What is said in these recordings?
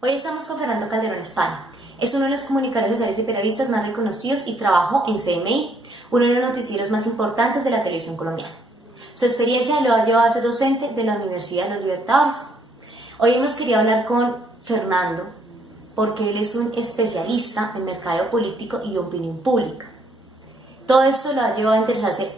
Hoy estamos con Fernando Calderón Espada. Es uno de los comunicadores sociales y periodistas más reconocidos y trabajó en CMI, uno de los noticieros más importantes de la televisión colombiana. Su experiencia lo ha llevado a ser docente de la Universidad de los Libertadores. Hoy hemos querido hablar con Fernando porque él es un especialista en mercado político y opinión pública. Todo esto lo ha llevado a interesarse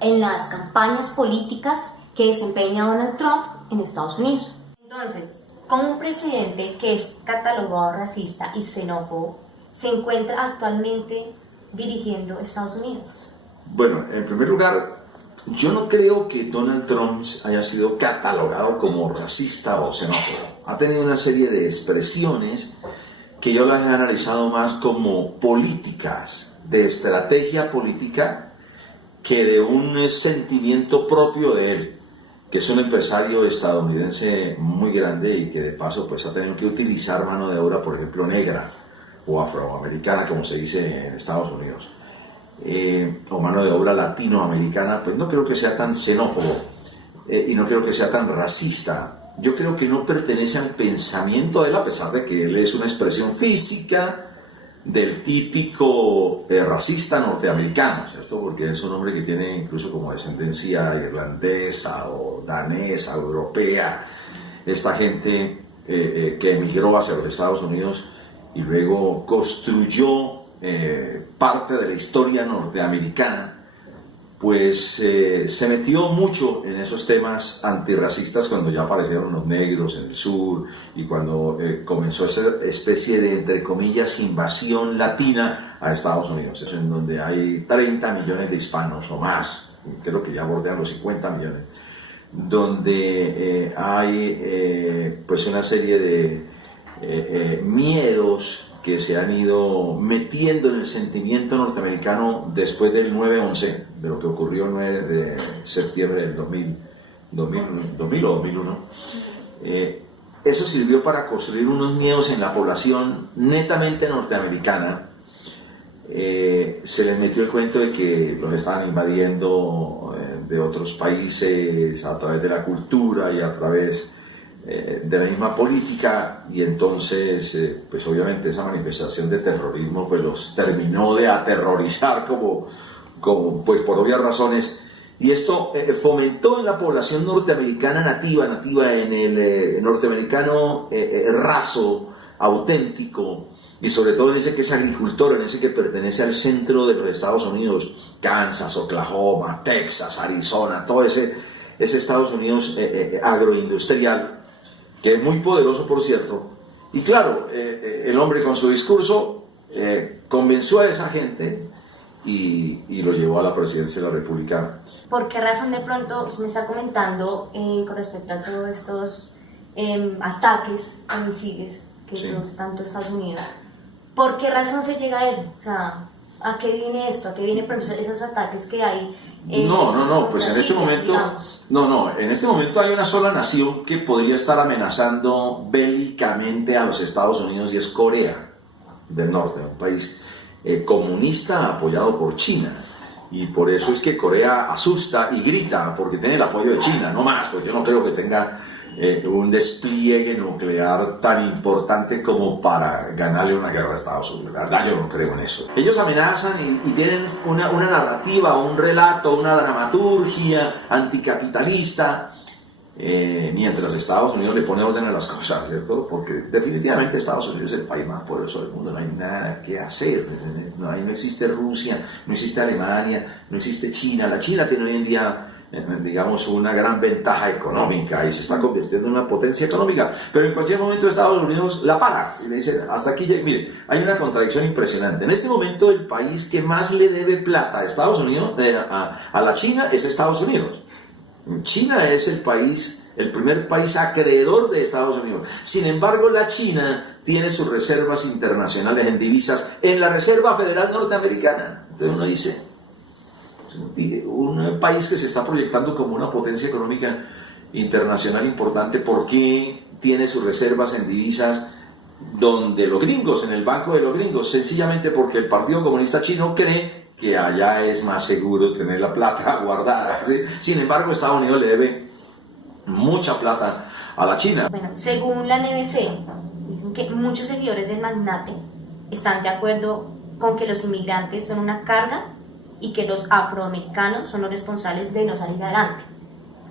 en las campañas políticas que desempeña Donald Trump en Estados Unidos. Entonces, como un presidente que es catalogado racista y xenófobo se encuentra actualmente dirigiendo Estados Unidos? Bueno, en primer lugar, yo no creo que Donald Trump haya sido catalogado como racista o xenófobo. Ha tenido una serie de expresiones que yo las he analizado más como políticas, de estrategia política, que de un sentimiento propio de él, que es un empresario estadounidense muy grande y que de paso pues ha tenido que utilizar mano de obra, por ejemplo, negra o afroamericana, como se dice en Estados Unidos, o mano de obra latinoamericana. Pues no creo que sea tan xenófobo y no creo que sea tan racista. Yo creo que no pertenece al pensamiento de él, a pesar de que él es una expresión física del típico racista norteamericano, ¿cierto? Porque es un hombre que tiene incluso como descendencia irlandesa o danesa o europea, esta gente que emigró hacia los Estados Unidos y luego construyó parte de la historia norteamericana. Pues se metió mucho en esos temas antirracistas cuando ya aparecieron los negros en el sur y cuando comenzó esa especie de, entre comillas, invasión latina a Estados Unidos, es en donde hay 30 millones de hispanos o más, creo que ya bordean los 50 millones, donde hay pues una serie de miedos que se han ido metiendo en el sentimiento norteamericano después del 9/11, de lo que ocurrió el 9 de septiembre del 2000 o 2001. Eso sirvió para construir unos miedos en la población netamente norteamericana. Se les metió el cuento de que los estaban invadiendo de otros países a través de la cultura y a través de la misma política, y entonces pues obviamente esa manifestación de terrorismo pues los terminó de aterrorizar como pues por obvias razones, y esto fomentó en la población norteamericana nativa en el norteamericano raso, auténtico, y sobre todo en ese que es agricultor, en ese que pertenece al centro de los Estados Unidos, Kansas, Oklahoma, Texas, Arizona, todo ese Estados Unidos agroindustrial, que es muy poderoso, por cierto. Y claro, el hombre con su discurso convenció a esa gente y lo llevó a la presidencia de la República. ¿Por qué razón de pronto me está comentando con respecto a todos estos ataques a misiles que Sí. tanto Estados Unidos? ¿Por qué razón se llega a eso? O sea, ¿a qué viene esto? ¿A qué vienen esos ataques que hay? No, pues en este Siria, momento, digamos. en este momento hay una sola nación que podría estar amenazando bélicamente a los Estados Unidos, y es Corea del Norte, un país comunista apoyado por China. Y por eso es que Corea asusta y grita, porque tiene el apoyo de China, no más, porque yo no creo que tenga un despliegue nuclear tan importante como para ganarle una guerra a Estados Unidos. La verdad, yo no creo en eso. Ellos amenazan y tienen una narrativa, un relato, una dramaturgia anticapitalista, mientras Estados Unidos le pone orden a las cosas, ¿cierto? Porque definitivamente Estados Unidos es el país más poderoso del mundo, no hay nada que hacer, no existe Rusia, no existe Alemania, no existe China. La China tiene hoy en día, digamos, una gran ventaja económica y se está convirtiendo en una potencia económica, pero en cualquier momento Estados Unidos la para y le dice, hasta aquí, mire, hay una contradicción impresionante. En este momento el país que más le debe plata a Estados Unidos, a la China, es Estados Unidos. China es el primer país acreedor de Estados Unidos. Sin embargo, la China tiene sus reservas internacionales en divisas en la Reserva Federal Norteamericana. Entonces uno dice, un país que se está proyectando como una potencia económica internacional importante, ¿por qué tiene sus reservas en divisas donde los gringos, en el banco de los gringos? Sencillamente porque el Partido Comunista Chino cree que allá es más seguro tener la plata guardada, ¿sí? Sin embargo, Estados Unidos le debe mucha plata a la China. Bueno, según la NBC, dicen que muchos seguidores del magnate están de acuerdo con que los inmigrantes son una carga y que los afroamericanos son los responsables de no salir adelante.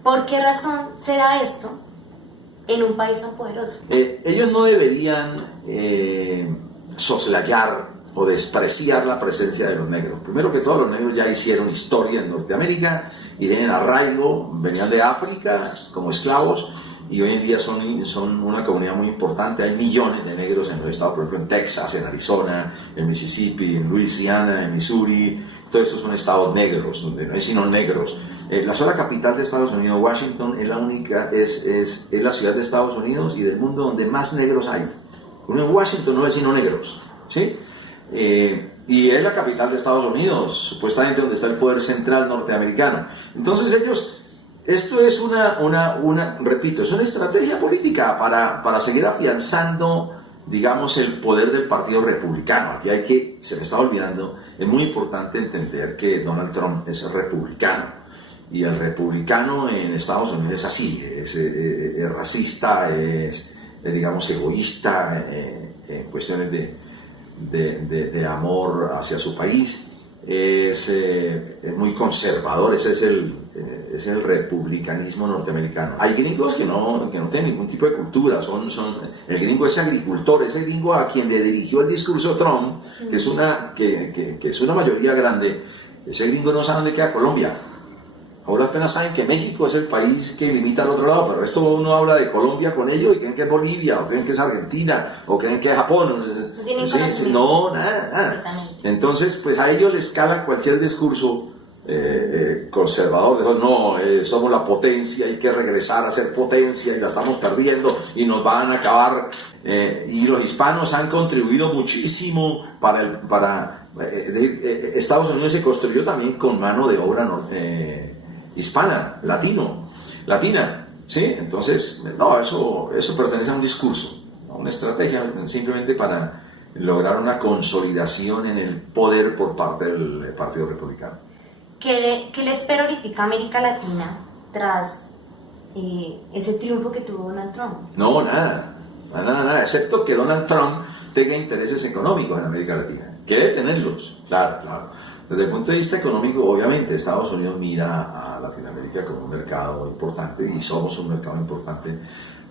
¿Por qué razón se da esto en un país tan poderoso? Ellos no deberían soslayar o despreciar la presencia de los negros. Primero que todo, los negros ya hicieron historia en Norteamérica y tienen arraigo, venían de África como esclavos y hoy en día son una comunidad muy importante. Hay millones de negros en los estados, por ejemplo en Texas, en Arizona, en Mississippi, en Luisiana, en Missouri. Todos estos son estados negros, donde no hay sino negros. La sola capital de Estados Unidos, Washington, es la única, es la ciudad de Estados Unidos y del mundo donde más negros hay. Uno en Washington no es sino negros, ¿sí? Y es la capital de Estados Unidos, supuestamente donde está el poder central norteamericano. Entonces esto es repito, es una estrategia política para seguir afianzando, digamos, el poder del Partido Republicano. Aquí se me está olvidando, es muy importante entender que Donald Trump es republicano. Y el republicano en Estados Unidos es así, es racista, digamos, egoísta en cuestiones de amor hacia su país, es muy conservador. Ese es el republicanismo norteamericano. Hay gringos que no tienen ningún tipo de cultura, el gringo es agricultor, ese gringo a quien le dirigió el discurso Trump, que es una mayoría grande, ese gringo no sabe de qué a Colombia. Ahora apenas saben que México es el país que limita al otro lado, pero esto uno habla de Colombia con ellos y creen que es Bolivia, o creen que es Argentina, o creen que es Japón. No, nada. Entonces, pues a ellos les cala cualquier discurso conservador. Somos la potencia, hay que regresar a ser potencia y la estamos perdiendo y nos van a acabar. Y los hispanos han contribuido muchísimo Estados Unidos se construyó también con mano de obra hispana, latina, ¿sí? Entonces, eso pertenece a un discurso, a una estrategia simplemente para lograr una consolidación en el poder por parte del Partido Republicano. ¿Qué le espera ahorita a América Latina tras ese triunfo que tuvo Donald Trump? No, nada, excepto que Donald Trump tenga intereses económicos en América Latina, que debe tenerlos, claro. Desde el punto de vista económico, obviamente, Estados Unidos mira a Latinoamérica como un mercado importante y somos un mercado importante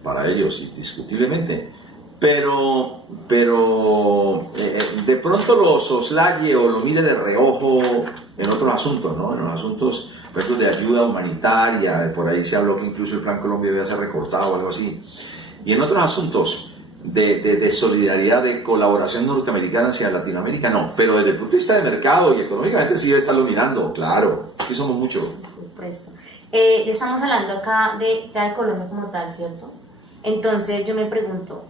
para ellos, indiscutiblemente. Pero de pronto lo soslaye o lo mire de reojo en otros asuntos, ¿no? En los asuntos, por ejemplo, de ayuda humanitaria, por ahí se habló que incluso el Plan Colombia debía ser recortado o algo así. Y en otros asuntos de solidaridad, de colaboración norteamericana hacia Latinoamérica, no. Pero desde el punto de vista de mercado y económicamente sí debe estarlo mirando, claro. Aquí somos muchos. Por supuesto. Estamos hablando acá de Colombia como tal, ¿cierto? Entonces yo me pregunto,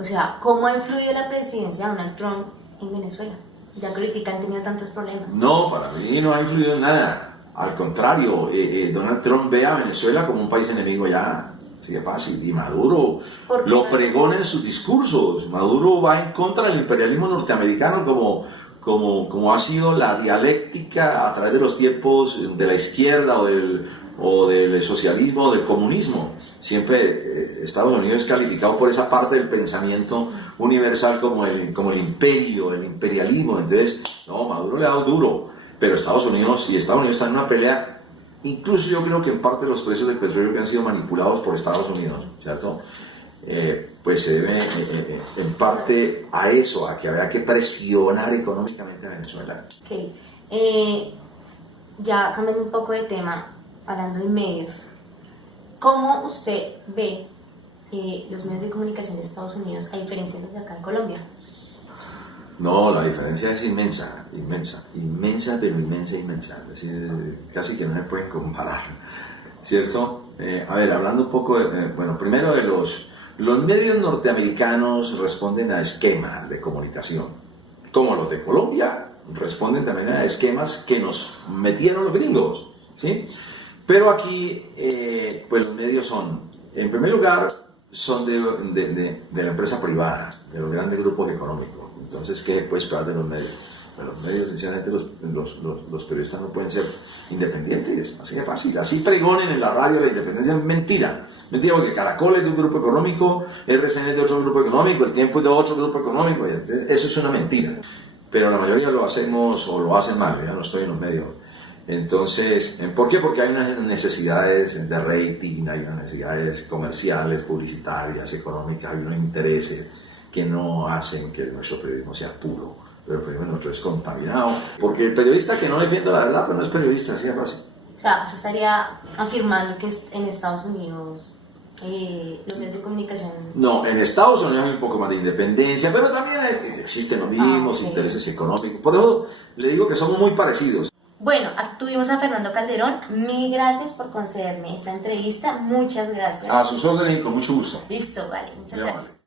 o sea, ¿cómo ha influido la presidencia de Donald Trump en Venezuela? Ya que ahorita han tenido tantos problemas. No, para mí no ha influido en nada. Al contrario, Donald Trump ve a Venezuela como un país enemigo ya. Así de fácil. Y Maduro lo pregona en sus discursos. Maduro va en contra del imperialismo norteamericano como ha sido la dialéctica a través de los tiempos de la izquierda o del socialismo o del comunismo. Siempre Estados Unidos es calificado por esa parte del pensamiento universal como el imperio, el imperialismo. Entonces, Maduro le ha dado duro, pero Estados Unidos está en una pelea. Incluso yo creo que en parte los precios del petróleo que han sido manipulados por Estados Unidos, ¿cierto? Pues se debe en parte a eso, a que había que presionar económicamente a Venezuela. Ok. Ya cambiando un poco de tema, hablando de medios, ¿cómo usted ve los medios de comunicación de Estados Unidos a diferencia de acá en Colombia? No, la diferencia es inmensa, pero inmensa. Es decir, casi que no se pueden comparar, ¿cierto? A ver, hablando un poco, primero de los medios norteamericanos responden a esquemas de comunicación, como los de Colombia responden también a esquemas que nos metieron los gringos, ¿sí? Pero aquí, pues los medios son, en primer lugar, son de la empresa privada, de los grandes grupos económicos. Entonces, ¿qué puede esperar de los medios? los medios, sinceramente, los periodistas no pueden ser independientes, así de fácil. Así pregonen en la radio la independencia, es mentira. Mentira, porque Caracol es de un grupo económico, RCN es de otro grupo económico, El Tiempo es de otro grupo económico, eso es una mentira. Pero la mayoría lo hacemos o lo hacen mal, ya no estoy en los medios. Entonces, ¿por qué? Porque hay unas necesidades de rating, hay unas necesidades comerciales, publicitarias, económicas, hay unos intereses que no hacen que nuestro periodismo sea puro, pero el periodismo nuestro es contaminado, porque el periodista que no defiende la verdad, pues no es periodista, así es fácil. O sea, se estaría afirmando que en Estados Unidos los medios de comunicación... No, en Estados Unidos hay un poco más de independencia, pero también existen los mismos intereses económicos. Por eso le digo que somos muy parecidos. Bueno, aquí tuvimos a Fernando Calderón. Mil gracias por concederme esta entrevista. Muchas gracias. A sus órdenes y con mucho gusto. Listo, vale. Muchas gracias. Vale.